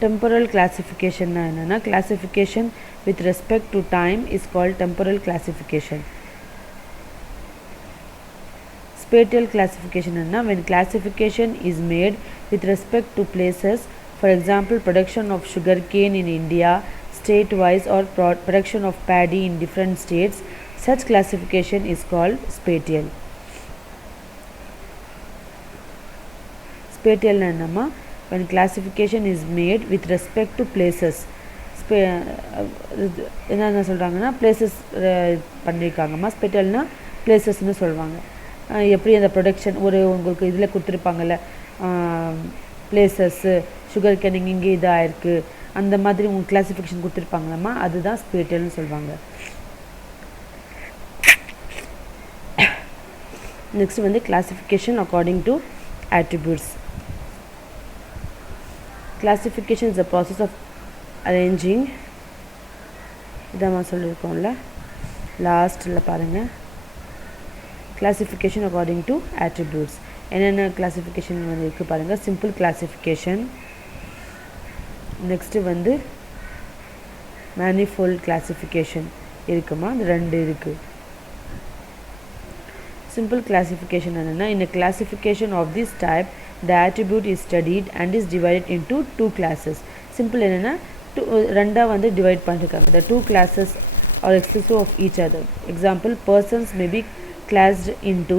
Temporal classification na classification with respect to time is called temporal classification. Spatial classification na when classification is made with respect to places, for example production of sugar cane in India state wise or production of paddy in different states, such classification is called spatial. Spatial na nama when classification is made with respect to places. என்ன சொல்கிறாங்கன்னா places பண்ணியிருக்காங்கம்மா. ஸ்பேட்டியல்னா பிளேசஸ்ன்னு சொல்லுவாங்க. எப்படி அந்த production ஒரு உங்களுக்கு இதில் கொடுத்துருப்பாங்கல்ல, places sugar cane இங்கே இதாக இருக்குது, அந்த மாதிரி உங்களுக்கு கிளாஸிஃபிகேஷன் கொடுத்துருப்பாங்களாம்மா, அதுதான் ஸ்பேட்டியல்னு சொல்லுவாங்க. நெக்ஸ்ட் வந்து classification according to attributes. Classification is the process of arranging, இதான் சொல்லியிருக்கோம்ல லாஸ்ட்டில் பாருங்கள், classification according to attributes. என்னென்ன கிளாஸிஃபிகேஷன் வந்து இருக்குது பாருங்கள். சிம்பிள் கிளாஸிஃபிகேஷன், நெக்ஸ்ட்டு வந்து மேனிஃபோல்ட் கிளாஸிஃபிகேஷன் இருக்குமா, அது ரெண்டு இருக்குது. Simple classification என்னன்னா, in a classification of this type the attribute is studied and is divided into two classes. Simple என்னன்னா ரெண்டா வந்து டிவைட் பண்ணிருக்காங்க. The two classes are exclusive of each other. Example, persons may be classed into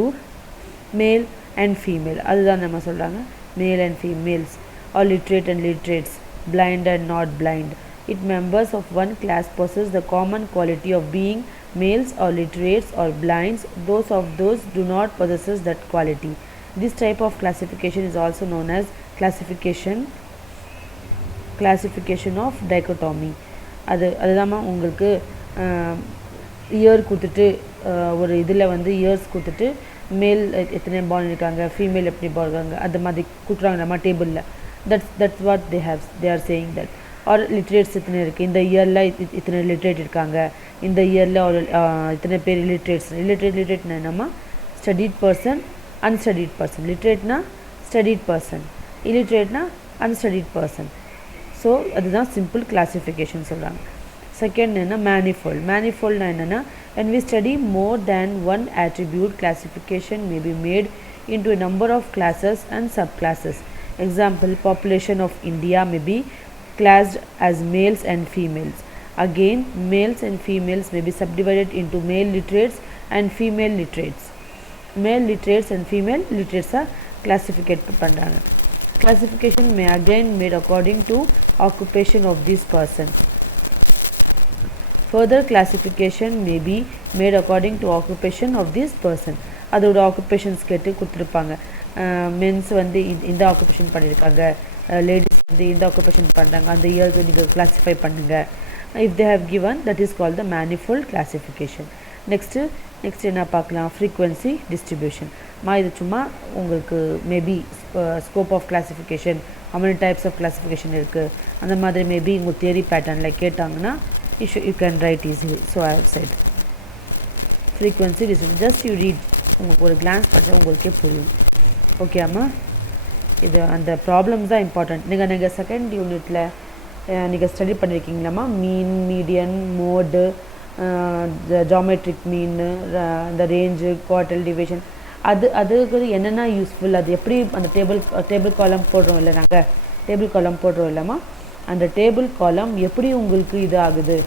male and female. அதுதான் நம்ம சொல்றாங்க male and females, or literate and literates, blind and not blind. It members of one class possess the common quality of being males or literates or blinds. Those do not possess that quality. This type of classification is also known as classification of dichotomy. அதுதான் உங்களுக்கு year கொடுத்துட்டு ஒரு இதில் வந்து years கொடுத்துட்டு மேல் எத்தனை born இருக்காங்க, ஃபீமேல் எப்படி பார்ன் இருக்காங்க, அது மாதிரி கொடுக்குறாங்க நம்ம டேபிளில். That's what they are saying that. Are லிட்ரேட்ஸ் இத்தனை இருக்குது, இந்த இயரில் இத்தனை லிட்ரேட் இருக்காங்க, இந்த இயரில் ஒரு இத்தனை பேர் லிட்ரேட்னா என்னம்மா, ஸ்டடிட் பர்சன், அன்ஸ்டடிட் பர்சன். லிட்ரேட்னா ஸ்டடிட் பர்சன், இல்லிட்ரேட்னா அன்ஸ்டடிட் பர்சன். ஸோ அதுதான் சிம்பிள் கிளாஸிஃபிகேஷன் சொல்கிறாங்க. செகண்ட் என்ன, மேனிஃபோல்ட்னா என்னென்னா, when we study more than one attribute, classification may be made into a number of classes and subclasses. Example, population of India may be classed as males and females. Again, males and females may be subdivided into male literates and female literates. Male literates and female literates are classified பண்றாங்க. Classification may again made according to occupation of this person. Further classification may be made according to occupation of this person. அதோட occupations கேட்டு கொடுத்துருப்பாங்க. Men's வந்து இந்த occupation பண்ணியிருக்காங்க, ladies வந்து இந்த occupation பண்ணுறாங்க, அந்த இயர்ஸ் நீங்கள் கிளாஸிஃபை பண்ணுங்கள். if they have given, that is called the manifold classification. next என்ன பார்க்கலாம், frequency distribution. இது சும்மா உங்களுக்கு maybe scope of classification, how many types of classification இருக்குது, அந்த மாதிரி மேபி உங்கள் தியரி பேட்டர்னில் கேட்டாங்கன்னா you can write easily. so I have said frequency distribution. just you read, உங்களுக்கு ஒரு glance பார்த்தா உங்களுக்கே புரியும். ஓகே அம்மா, இது அந்த ப்ராப்ளம்ஸ் தான் இம்பார்ட்டண்ட். நீங்கள் செகண்ட் யூனிட்டில் நீங்கள் ஸ்டடி பண்ணியிருக்கீங்களாம்மா, மீன், மீடியன், மோடு, ஜாமெட்ரிக் மீன், இந்த ரேஞ்சு, குவார்டல் டிவிஷன், அதுக்கு என்னென்ன யூஸ்ஃபுல், அது எப்படி அந்த டேபிள் காலம் போடுறோம் இல்லை, நாங்கள் டேபிள் காலம் போடுறோம் இல்லைம்மா, அந்த டேபிள் காலம் எப்படி உங்களுக்கு இது ஆகுது,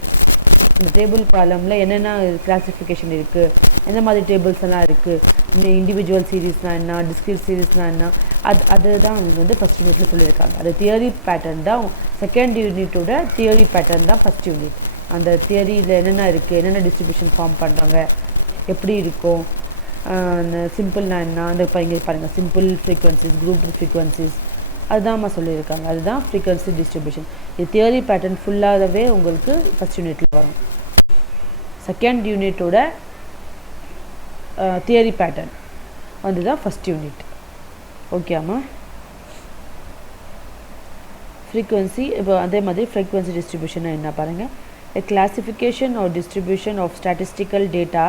இந்த டேபிள் காலமில் என்னென்ன கிளாஸிஃபிகேஷன் இருக்குது, எந்த மாதிரி டேபிள்ஸ் எல்லாம் இருக்குது, இண்டிவிஜுவல் சீரீஸ்னால் என்ன, டிஸ்கிரீட் சீரீஸ்னால் என்ன, அதுதான் அவங்க வந்து ஃபஸ்ட் யூனிட்டில் சொல்லியிருக்காங்க. அது தியரி பேட்டர்ன் தான். செகண்ட் யூனிட்டோட தியரி பேட்டர்ன் தான் ஃபஸ்ட் யூனிட். அந்த தியரியில் என்னென்ன இருக்குது, என்னென்ன டிஸ்ட்ரிபியூஷன் ஃபார்ம் பண்ணுறாங்க, எப்படி இருக்கும், சிம்பிள்னா என்ன, அந்த இங்கே பாருங்கள், சிம்பிள் ஃப்ரீக்வன்சிஸ், குரூப் ஃப்ரீக்வன்சிஸ், அதுதான்மா சொல்லியிருக்காங்க. அதுதான் ஃப்ரீக்வன்சி டிஸ்ட்ரிபியூஷன். இது தியரி பேட்டர்ன் ஃபுல்லாகவே உங்களுக்கு ஃபஸ்ட் யூனிட்டில் வரும். செகண்ட் யூனிட்டோட தியரி பேட்டர்ன் வந்து தான் ஃபஸ்ட் யூனிட். ஓகேம்மா, ஃப்ரீக்வன்சி இப்போ அதே மாதிரி ஃப்ரீக்வன்சி டிஸ்ட்ரிபியூஷன் என்ன பாருங்கள். A classification or distribution of statistical data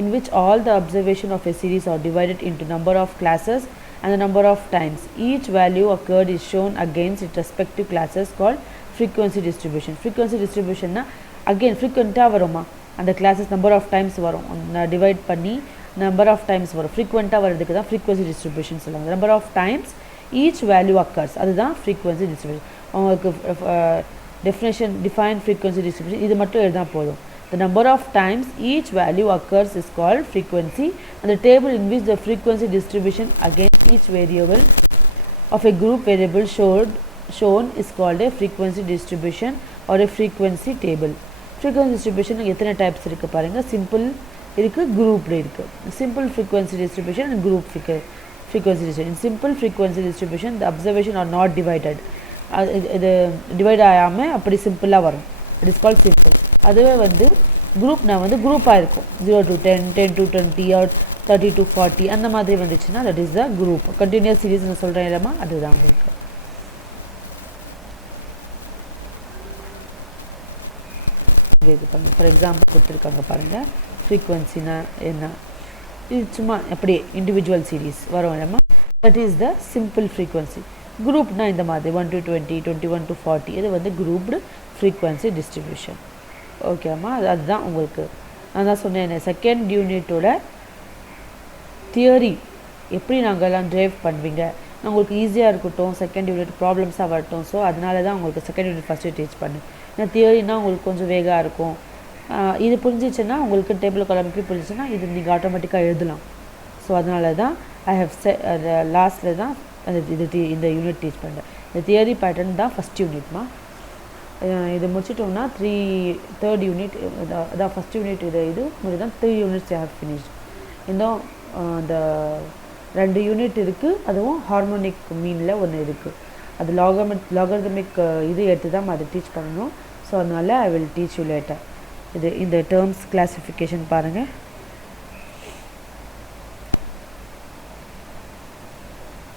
in which all the observation of a series are divided into number of classes and the number of times each value occurred is shown against its respective classes called frequency distribution. Frequency distribution na again frequent varuma and the classes number of times varum divide panni number of times varum frequent varadhukku da frequency distribution solluvaanga. Number of times each value occurs adha frequency distribution. உங்களுக்கு define frequency distribution இது மட்டும் எழுதா போதும். The number of times each value occurs is called frequency, and the table in which the frequency distribution against each variable of a group variable shown is called a frequency distribution or a frequency table. Frequency distribution எத்தனை types இருக்கு பாருங்க. Simple இருக்கு, grouped இருக்கு. Simple frequency distribution and group frequency distribution. In simple frequency distribution the observation are not divided. இது divide ஆகாமல் அப்படி சிம்பிளாக வரும். It is called simple. அதுவே வந்து குரூப்னா வந்து குரூப்பாக இருக்கும் 0 to 10, 10 to 20 or 30 to 40 அந்த மாதிரி வந்துச்சுன்னா that is the group. Continuous series நான் சொல்கிறேன் இல்லைம்மா, அதுதான் உங்களுக்கு. ஃபார் எக்ஸாம்பிள் கொடுத்துருக்காங்க பாருங்கள். ஃப்ரீக்வன்சினா என்ன, இது சும்மா அப்படியே இண்டிவிஜுவல் சீரீஸ் வரும் இல்லைம்மா, that is the simple frequency. குரூப்னா இந்த மாதிரி 1 to 20, 21 to 40 இது வந்து குரூப்டு ஃப்ரீக்வன்சி டிஸ்ட்ரிபியூஷன். ஓகேம்மா, அதுதான் உங்களுக்கு நான் தான் சொன்னேன். செகண்ட் யூனிட்டோட தியரி எப்படி நாங்கள்லாம் ட்ரைவ் பண்ணுவீங்க உங்களுக்கு ஈஸியாக இருக்கட்டும், செகண்ட் யூனிட் ப்ராப்ளம்ஸாக வரட்டும். ஸோ அதனால தான் உங்களுக்கு செகண்ட் யூனிட் ஃபஸ்ட்டு டீச் பண்ணு. ஏன்னா தியரினா உங்களுக்கு கொஞ்சம் வேகாக இருக்கும். இது புரிஞ்சிச்சுன்னா உங்களுக்கு டேபிள் காலம் எப்படி புரிஞ்சிச்சுன்னா இது நீங்கள் ஆட்டோமேட்டிக்காக எழுதலாம். ஸோ அதனால தான் ஐ ஹவ் லாஸ்ட்டில் தான் இந்த யூனிட் டீச் பண்ணுறேன். இந்த தியரி பேட்டர்ன் தான் ஃபஸ்ட் யூனிட்மா. இது முடிச்சிட்டோம்னா தேர்ட் யூனிட் அதான் ஃபஸ்ட் யூனிட் இது முடிஞ்சு தான் 3 யூனிட்ஸ் ஐ ஹவ் ஃபினிஷ்ட். இன்னும் இந்த 2 யூனிட் இருக்குது. அதுவும் ஹார்மோனிக் மீனில் ஒன்று இருக்குது. அது லாகரிதமிக் இது எடுத்து தான் அதை டீச் பண்ணணும். ஸோ அதனால I will teach you later. இது இந்த டேர்ம்ஸ் கிளாசிஃபிகேஷன் பாருங்கள்.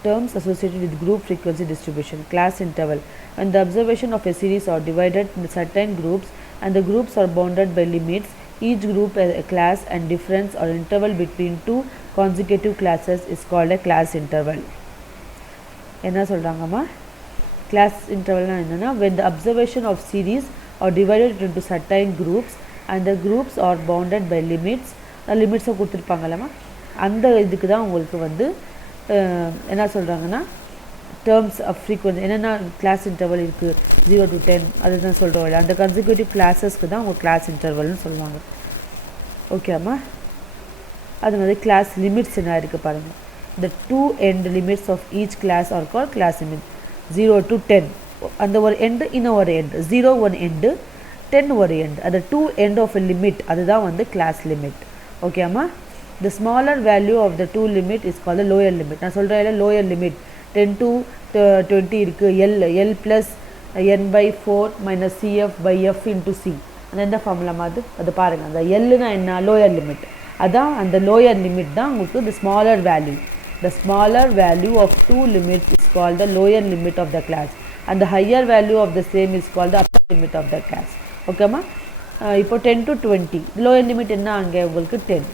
Terms associated with group frequency distribution. Class interval. When the observation of a series are divided into certain groups and the groups are bounded by limits, each group a class and difference or interval between two consecutive classes is called a class interval. என்ன சொல்றாங்கம்மா? Class interval னா என்னன்னா when the observation of series are divided into certain groups and the groups are bounded by limits, limits கொடுத்திருப்பாங்கலமா, அந்த இதுக்கு தான் உங்களுக்கு வந்து என்ன சொல்கிறாங்கன்னா டேர்ம்ஸ் ஆஃப் ஃப்ரீக்வன்சி என்னென்னா கிளாஸ் இன்டர்வல் இருக்குது 0 to 10 அதுதான் சொல்கிறோம். அந்த கன்சிக்யூட்டிவ் கிளாஸஸ்க்கு தான் உங்கள் கிளாஸ் இன்டர்வல்னு சொல்லுவாங்க. ஓகேம்மா, அது மாதிரி கிளாஸ் லிமிட்ஸ் என்ன இருக்குது பாருங்கள். the two end limits of each class are called class limit. 0 to 10 அந்த ஒரு எண்டு இன்னும் ஒரு எண்டு 0 ஒரு எண்டு 10 ஒரு எண்டு அது 2 end of a limit அதுதான் வந்து கிளாஸ் லிமிட். ஓகேம்மா, the smaller value of the two limit is called the lower limit. நான் சொல்கிறேன் lower limit 10 to 20 இருக்குது. L plus n by 4 minus cf by f into c அந்த எந்த formula மாதிரி அது பாருங்கள். அந்த எல்லுனா என்ன லோயர் லிமிட், அதான் அந்த லோயர் லிமிட் தான் உங்களுக்கு the smaller value. The smaller value of two limits is called the lower limit of the class and the higher value of the same is called the upper limit of the class. ஓகேம்மா, இப்போ 10 to 20 lower limit என்ன அங்கே உங்களுக்கு 10,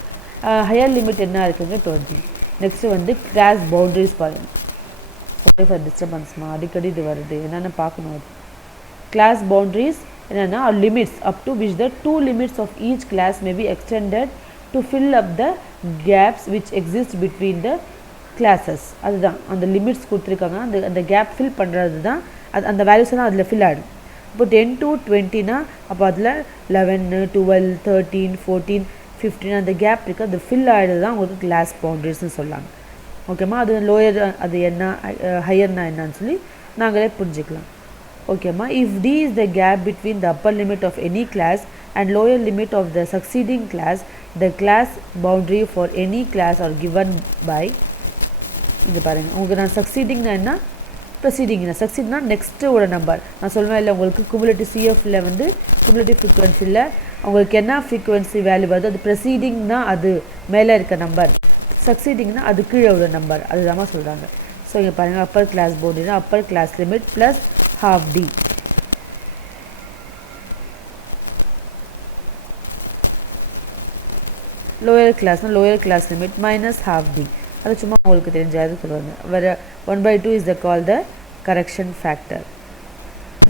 higher limit என்ன இருக்குங்க 20. Next வந்து class boundaries பாருங்கள். Sorry for டிஸ்டர்பன்ஸ்மா, அடிக்கடி இது வருது என்னென்னு பார்க்கணும். அது கிளாஸ் பவுண்டரிஸ் என்னென்னா limits up to which the two limits of each class may be extended to fill up the gaps which exist between the classes. அதுதான் அந்த லிமிட்ஸ் கொடுத்துருக்காங்க. அந்த கேப் ஃபில் பண்ணுறது தான் அந்த வேல்யூஸ் தான் அதில் ஃபில் ஆகிடும். இப்போ 10 to 20னா அப்போ அதில் 11, 12, 13, 14, 15 அந்த கேப் இருக்குது. அது ஃபில் ஆகிடுது தான் உங்களுக்கு கிளாஸ் பவுண்டரிஸ்னு சொல்லாங்க. ஓகேம்மா, அது லோயர் அது என்ன ஹையர்னா என்னன்னு சொல்லி நாங்களே புரிஞ்சுக்கலாம். ஓகேம்மா, if D is the gap between the upper limit of any class and lower limit of the succeeding class the class boundary for any class are given by இது பாருங்கள். உங்களுக்கு நான் சக்சீடிங்னா என்ன ப்ரொசீடிங்னா சக்சீட்னா நெக்ஸ்ட்டு ஒரு நம்பர் நான் சொல்லுவேன் இல்லை உங்களுக்கு குமுலேட்டிவ் சிஎஃப்ல வந்து குமுலேட்டிவ் ஃப்ரீக்வன்சியில் உங்களுக்கு என்ன ஃப்ரீக்வன்சி வேல்யூ வருது அது ப்ரொசீடிங்னா அது மேலே இருக்க நம்பர், சக்சீடிங்னா அது கீழே உள்ள நம்பர், அதுதான் சொல்கிறாங்க. ஸோ இங்கே பாருங்கள் அப்பர் கிளாஸ் பவுண்டரினா upper class limit plus half d. Lower கிளாஸ்னால் lower class limit minus half d. அது சும்மா உங்களுக்கு தெரிஞ்சாது சொல்லுவாங்க. வேறு 1/2 is the called the correction factor.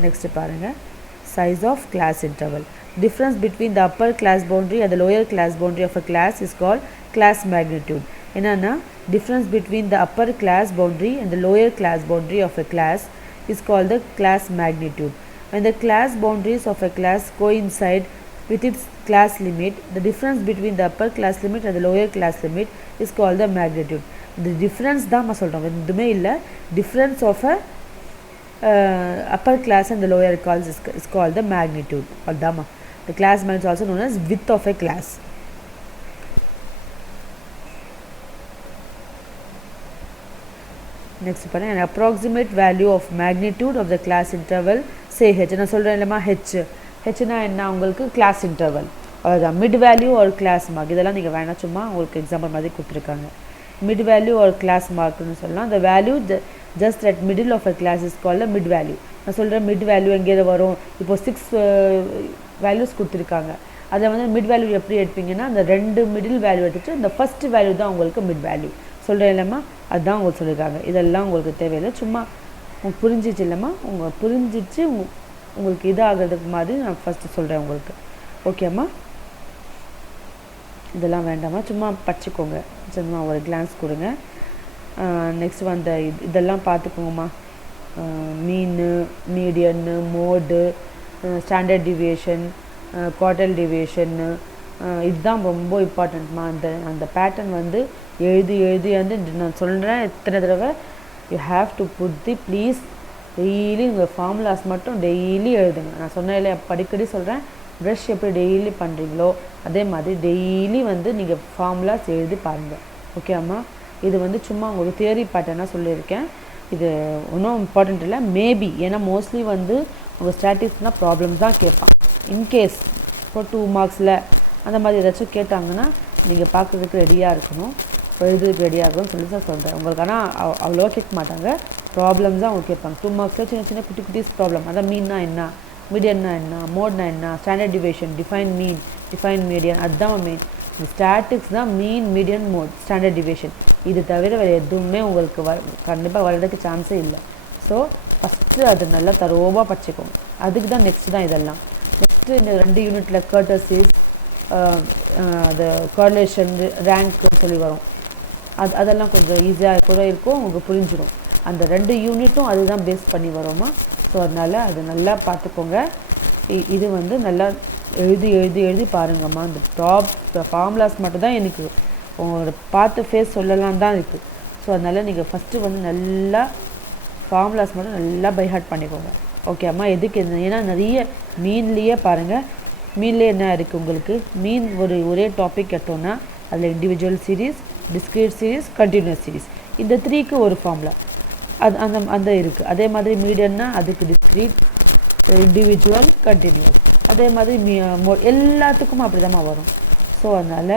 Next பாருங்கள், size of class interval. Difference between the upper class boundary and the lower class boundary of a class is called class magnitude. என்னன்னா difference between the upper class boundary and the lower class boundary of a class is called the class magnitude. When the class boundaries of a class coincide with its class limit, the difference between the upper class limit and the lower class limit is called the magnitude. The difference தான் நம்ம சொல்கிறோம், எதுவுமே இல்லை. difference of a upper class and the lower class is called the magnitude. அதாம்மா, the class magnitude is also known as width of a class. Next பாருங்க, an approximate value of magnitude of the class interval say h. நான் சொல்கிறேன் இல்லைம்மா, ஹெச்னா என்ன உங்களுக்கு class interval, அதுதான் mid value ஒரு class mark. இதெல்லாம் நீங்கள் வேணால் சும்மா உங்களுக்கு எக்ஸாம்பிள் மாதிரி கொடுத்துருக்காங்க. மிட் வேல்யூ ஒரு கிளாஸ் மார்க்னு சொல்லலாம். the value just at middle of a class is called a mid value. நான் சொல்கிறேன் மிட் வேல்யூ எங்கேயாவது வரும். இப்போது 6 வேல்யூஸ் கொடுத்துருக்காங்க. அதை வந்து மிட் வேல்யூ எப்படி எடுப்பீங்கன்னா, அந்த 2 மிடில் வேல்யூ எடுத்துகிட்டு இந்த ஃபஸ்ட் வேல்யூ தான் உங்களுக்கு மிட் வேல்யூ. சொல்கிறேன் இல்லைம்மா, அதுதான் உங்களுக்கு சொல்லியிருக்காங்க. இதெல்லாம் உங்களுக்கு தேவையில்லை, சும்மா உங்களுக்கு புரிஞ்சிச்சு இல்லைம்மா, புரிஞ்சிச்சு உங்களுக்கு இதாகிறதுக்கு மாதிரி நான் ஃபஸ்ட்டு சொல்கிறேன் உங்களுக்கு. ஓகேம்மா, இதெல்லாம் வேண்டாமா, சும்மா படிச்சுக்கோங்க, சும்மா ஒரு கிளான்ஸ் கொடுங்க. நெக்ஸ்ட் வந்து இதெல்லாம் பார்த்துக்கோங்கம்மா. மீனு, மீடியன்னு, மோடு, ஸ்டாண்டர்ட் டிவியேஷன், குவார்டல் டிவியேஷன்னு, இதுதான் ரொம்ப இம்பார்ட்டண்ட்மா. அந்த பேட்டர்ன் வந்து எழுதி வந்து நான் சொல்கிறேன் எத்தனை தடவை, you have to put the please daily உங்கள் ஃபார்முலாஸ் மட்டும் டெய்லி எழுதுங்க. நான் சொன்னேன் இல்லையா, அடிக்கடி சொல்கிறேன், ப்ரஷ் எப்படி டெய்லி பண்ணுறீங்களோ அதே மாதிரி டெய்லி வந்து நீங்கள் ஃபார்முலாஸ் எழுதி பாருங்கள். ஓகே அம்மா, இது வந்து சும்மா உங்களுக்கு தியரி பேட்டர்னாக சொல்லியிருக்கேன். இது ஒன்றும் இம்பார்ட்டண்ட் இல்லை, மேபி. ஏன்னா மோஸ்ட்லி வந்து உங்கள் ஸ்டாட்டிக்ஸ்னால் ப்ராப்ளம்ஸ் தான் கேட்பான். இன்கேஸ் இப்போ 2 மார்க்ஸில் அந்த மாதிரி ஏதாச்சும் கேட்டாங்கன்னா நீங்கள் பார்க்குறதுக்கு ரெடியாக இருக்கணும், எழுதுறதுக்கு ரெடியாக இருக்கணும்னு சொல்லி தான் சொல்கிறேன் உங்களுக்கு. ஆனால் அவ்வளோவா கேட்க மாட்டாங்க, ப்ராப்ளம்ஸ் தான் அவங்க கேட்பாங்க. 2 மார்க்ஸில் சின்ன சின்ன குட்டி குட்டி ப்ராப்ளம். அதான் மீன்னா என்ன, மீடியன்னா என்ன, மோட்னா என்ன, ஸ்டாண்டர்ட் டிவியேஷன், டிஃபைன் மீன், டிஃபைன் மீடியன், அதுதான் மெயின். இந்த ஸ்டாட்டிக்ஸ் தான் மீன், மீடியன், மோட், ஸ்டாண்டர்ட் டிவியேஷன். இது தவிர வேறு எதுவுமே உங்களுக்கு கண்டிப்பாக வர்றதுக்கு சான்ஸே இல்லை. ஸோ ஃபஸ்ட்டு அது நல்லா தரோவாக படிச்சுக்கோங்க. அதுக்கு தான் நெக்ஸ்ட் தான் இதெல்லாம். நெக்ஸ்ட்டு இந்த 2 யூனிட்டில் கர்டசிஸ், அது கோரிலேஷன், ரேங்க்னு சொல்லி வரும். அதெல்லாம் கொஞ்சம் ஈஸியாக கூட இருக்கும், உங்களுக்கு புரிஞ்சிடும். அந்த 2 யூனிட்டும் அதுதான் பேஸ் பண்ணி வரோமா. ஸோ அதனால் அது நல்லா பார்த்துக்கோங்க. இது வந்து நல்லா எழுதி பாருங்கம்மா. இந்த ஃபார்முலாஸ் மட்டும்தான் எனக்கு உங்களோட பார்த்து ஃபேஸ் சொல்லலாம் தான் இருக்குது. ஸோ அதனால் நீங்கள் ஃபஸ்ட்டு வந்து நல்லா ஃபார்முலாஸ் மட்டும் நல்லா பை ஹார்ட் பண்ணிக்கோங்க. ஓகே அம்மா, எதுக்கு ஏன்னா நிறைய மீன்லேயே பாருங்கள், மீன்லேயே என்ன இருக்குது உங்களுக்கு, மீன் ஒரே டாபிக் எடுத்தோன்னா அதில் individual series, discrete series, continuous series, இந்த 3க்கு ஒரு ஃபார்முலா அந்த இருக்குது. அதே மாதிரி மீடியன்னா அதுக்கு டிஸ்கிரீட், இண்டிவிஜுவல், கண்டினியூஸ், அதே மாதிரி எல்லாத்துக்கும் அப்படி தான் வரும். ஸோ அதனால்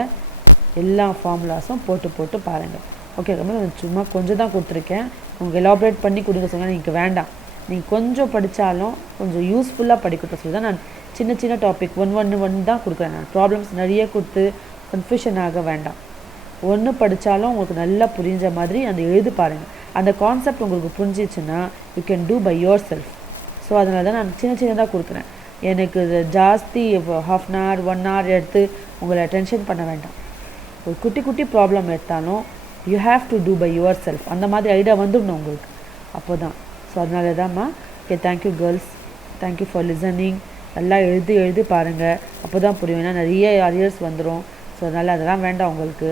எல்லா ஃபார்முலாஸும் போட்டு பாருங்கள். ஓகே, சும்மா கொஞ்சம் தான் கொடுத்துருக்கேன், உங்களுக்கு எலாபரேட் பண்ணி கொடுக்க சொன்னால் நீங்கள் வேண்டாம். நீங்கள் கொஞ்சம் படித்தாலும் கொஞ்சம் யூஸ்ஃபுல்லாக படிக்கட்டும் சொல்லி தான் நான் சின்ன டாபிக் ஒன்று தான் கொடுக்குறேன். நான் ப்ராப்ளம்ஸ் நிறைய கொடுத்து கன்ஃபியூஷன் ஆக வேண்டாம். ஒன்று படித்தாலும் உங்களுக்கு நல்லா புரிஞ்ச மாதிரி அந்த எழுதி பாருங்கள். அந்த கான்செப்ட் உங்களுக்கு புரிஞ்சிச்சுன்னா you can do by yourself. So அதனால தான் நான் சின்னதாக கொடுக்குறேன். எனக்கு ஜாஸ்தி 1/2 an hour 1 hour எடுத்து உங்களை டென்ஷன் பண்ண வேண்டாம். ஒரு குட்டி ப்ராப்ளம் எடுத்தாலும் you have to do by yourself. அந்த மாதிரி ஐடியா வந்துடணும் உங்களுக்கு, அப்போ தான். ஸோ அதனால தான்மா. Okay, thank you girls, thank you for listening. நல்லா எழுதி பாருங்கள், அப்போ தான் புரியும். ஏன்னா நிறைய அரியர்ஸ் வந்துடும். ஸோ அதனால் அதெல்லாம் வேண்டாம் உங்களுக்கு.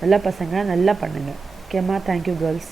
நல்ல பசங்க நல்லா பண்ணுங்கள். ஓகேம்மா, தேங்க்யூ கேர்ள்ஸ்.